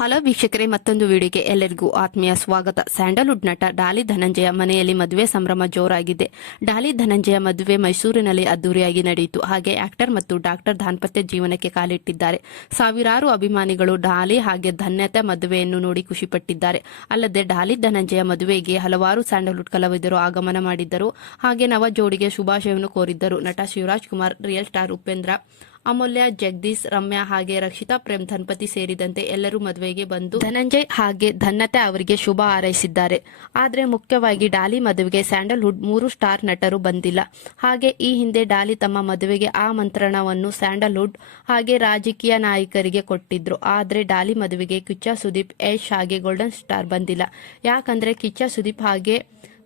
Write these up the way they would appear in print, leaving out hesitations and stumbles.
Hello ವೀಕ್ಷಕರೇ, ಮತ್ತೊಂದು ವಿಡಿಯೋಗೆ ಎಲ್ಲರಿಗೂ ಆತ್ಮೀಯ ಸ್ವಾಗತ. ಸ್ಯಾಂಡಲ್ವುಡ್ ನಟ ಡಾಲಿ ಧನಂಜಯ ಮನೆಯಲ್ಲಿ ಮದುವೆ ಸಂಭ್ರಮ ಜೋರಾಗಿದೆ. ಡಾಲಿ ಧನಂಜಯ ಮದುವೆ ಮೈಸೂರಿನಲ್ಲಿ ಅದ್ದೂರಿಯಾಗಿ ನಡೆಯಿತು. ಹಾಗೆ ಆಕ್ಟರ್ ಮತ್ತು ಡಾಕ್ಟರ್ ದಾಂಪತ್ಯ ಜೀವನಕ್ಕೆ ಕಾಲಿಟ್ಟಿದ್ದಾರೆ. ಸಾವಿರಾರು ಅಭಿಮಾನಿಗಳು ಡಾಲಿ ಹಾಗೆ ಧನ್ಯತೆ ಮದುವೆಯನ್ನು ನೋಡಿ ಖುಷಿಪಟ್ಟಿದ್ದಾರೆ. ಅಲ್ಲದೆ ಡಾಲಿ ಧನಂಜಯ ಮದುವೆಗೆ ಹಲವಾರು ಸ್ಯಾಂಡಲ್ವುಡ್ ಕಲಾವಿದರು ಆಗಮನ ಮಾಡಿದ್ದರು. ಹಾಗೆ ನವ ಜೋಡಿಗೆ ಶುಭಾಶಯವನ್ನು ಕೋರಿದ್ದರು. ನಟ ಶಿವರಾಜ್ ಕುಮಾರ್, ರಿಯಲ್ ಸ್ಟಾರ್ ಉಪೇಂದ್ರ, ಅಮೂಲ್ಯ, ಜಗದೀಶ್, ರಮ್ಯಾ ಹಾಗೆ ರಕ್ಷಿತಾ ಪ್ರೇಮ್ ದಂಪತಿ ಸೇರಿದಂತೆ ಎಲ್ಲರೂ ಮದುವೆಗೆ ಬಂದು ಧನಂಜಯ್ ಹಾಗೆ ಧನ್ಯತೆ ಅವರಿಗೆ ಶುಭ ಹಾರೈಸಿದ್ದಾರೆ. ಆದರೆ ಮುಖ್ಯವಾಗಿ ಡಾಲಿ ಮದುವೆಗೆ ಸ್ಯಾಂಡಲ್ವುಡ್ 3 ಸ್ಟಾರ್ ನಟರು ಬಂದಿಲ್ಲ. ಹಾಗೆ ಈ ಹಿಂದೆ ಡಾಲಿ ತಮ್ಮ ಮದುವೆಗೆ ಆಮಂತ್ರಣವನ್ನು ಸ್ಯಾಂಡಲ್ವುಡ್ ಹಾಗೆ ರಾಜಕೀಯ ನಾಯಕರಿಗೆ ಕೊಟ್ಟಿದ್ರು. ಆದ್ರೆ ಡಾಲಿ ಮದುವೆಗೆ ಕಿಚ್ಚ ಸುದೀಪ್, ಯಶ್ ಹಾಗೆ ಗೋಲ್ಡನ್ ಸ್ಟಾರ್ ಬಂದಿಲ್ಲ. ಯಾಕಂದ್ರೆ ಕಿಚ್ಚ ಸುದೀಪ್ ಹಾಗೆ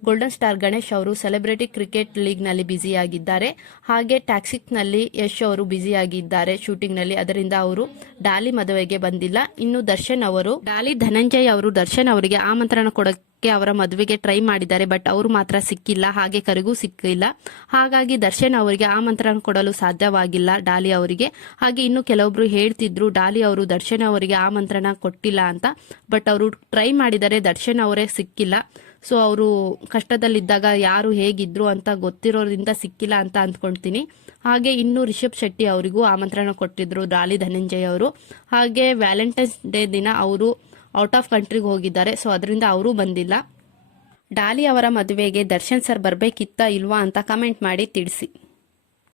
ಗೋಲ್ಡನ್ ಸ್ಟಾರ್ ಗಣೇಶ್ ಅವರು ಸೆಲೆಬ್ರಿಟಿ ಕ್ರಿಕೆಟ್ ಲೀಗ್ ನಲ್ಲಿ ಬ್ಯುಸಿಯಾಗಿದ್ದಾರೆ. ಹಾಗೆ ಟ್ಯಾಕ್ಸಿಕ್ ನಲ್ಲಿ ಯಶ್ ಅವರು ಬ್ಯುಸಿಯಾಗಿದ್ದಾರೆ ಶೂಟಿಂಗ್ ನಲ್ಲಿ. ಅದರಿಂದ ಅವರು ಡಾಲಿ ಮದುವೆಗೆ ಬಂದಿಲ್ಲ. ಇನ್ನು ದರ್ಶನ್ ಅವರು, ಡಾಲಿ ಧನಂಜಯ್ ಅವರು ದರ್ಶನ್ ಅವರಿಗೆ ಆಮಂತ್ರಣ ಕೊಡಕ್ಕೆ ಅವರ ಮದುವೆಗೆ ಟ್ರೈ ಮಾಡಿದ್ದಾರೆ. ಬಟ್ ಅವರು ಮಾತ್ರ ಸಿಕ್ಕಿಲ್ಲ, ಹಾಗೆ ಕರೆಗೂ ಸಿಕ್ಕಿಲ್ಲ. ಹಾಗಾಗಿ ದರ್ಶನ್ ಅವರಿಗೆ ಆಮಂತ್ರಣ ಕೊಡಲು ಸಾಧ್ಯವಾಗಿಲ್ಲ ಡಾಲಿ ಅವರಿಗೆ. ಹಾಗೆ ಇನ್ನು ಕೆಲವೊಬ್ರು ಹೇಳ್ತಿದ್ರು ಡಾಲಿ ಅವರು ದರ್ಶನ್ ಅವರಿಗೆ ಆಮಂತ್ರಣ ಕೊಟ್ಟಿಲ್ಲ ಅಂತ. ಬಟ್ ಅವರು ಟ್ರೈ ಮಾಡಿದರೆ ದರ್ಶನ್ ಅವರೇ ಸಿಕ್ಕಿಲ್ಲ. ಸೊ ಅವರು ಕಷ್ಟದಲ್ಲಿದ್ದಾಗ ಯಾರು ಹೇಗಿದ್ರು ಅಂತ ಗೊತ್ತಿರೋದ್ರಿಂದ ಸಿಕ್ಕಿಲ್ಲ ಅಂತ ಅಂದ್ಕೊಳ್ತೀನಿ. ಹಾಗೆ ಇನ್ನು ರಿಷಬ್ ಶೆಟ್ಟಿ ಅವರಿಗೂ ಆಮಂತ್ರಣ ಕೊಟ್ಟಿದ್ರು ಡಾಲಿ ಧನಂಜಯ್ ಅವರು. ಹಾಗೆ ವ್ಯಾಲೆಂಟೈನ್ಸ್ ಡೇ ದಿನ ಅವರು ಔಟ್ ಆಫ್ ಕಂಟ್ರಿಗೆ ಹೋಗಿದ್ದಾರೆ. ಸೊ ಅದರಿಂದ ಅವರು ಬಂದಿಲ್ಲ. ಡಾಲಿ ಅವರ ಮದುವೆಗೆ ದರ್ಶನ್ ಸರ್ ಬರಬೇಕಿತ್ತಾ ಇಲ್ವಾ ಅಂತ ಕಮೆಂಟ್ ಮಾಡಿ ತಿಳಿಸಿ.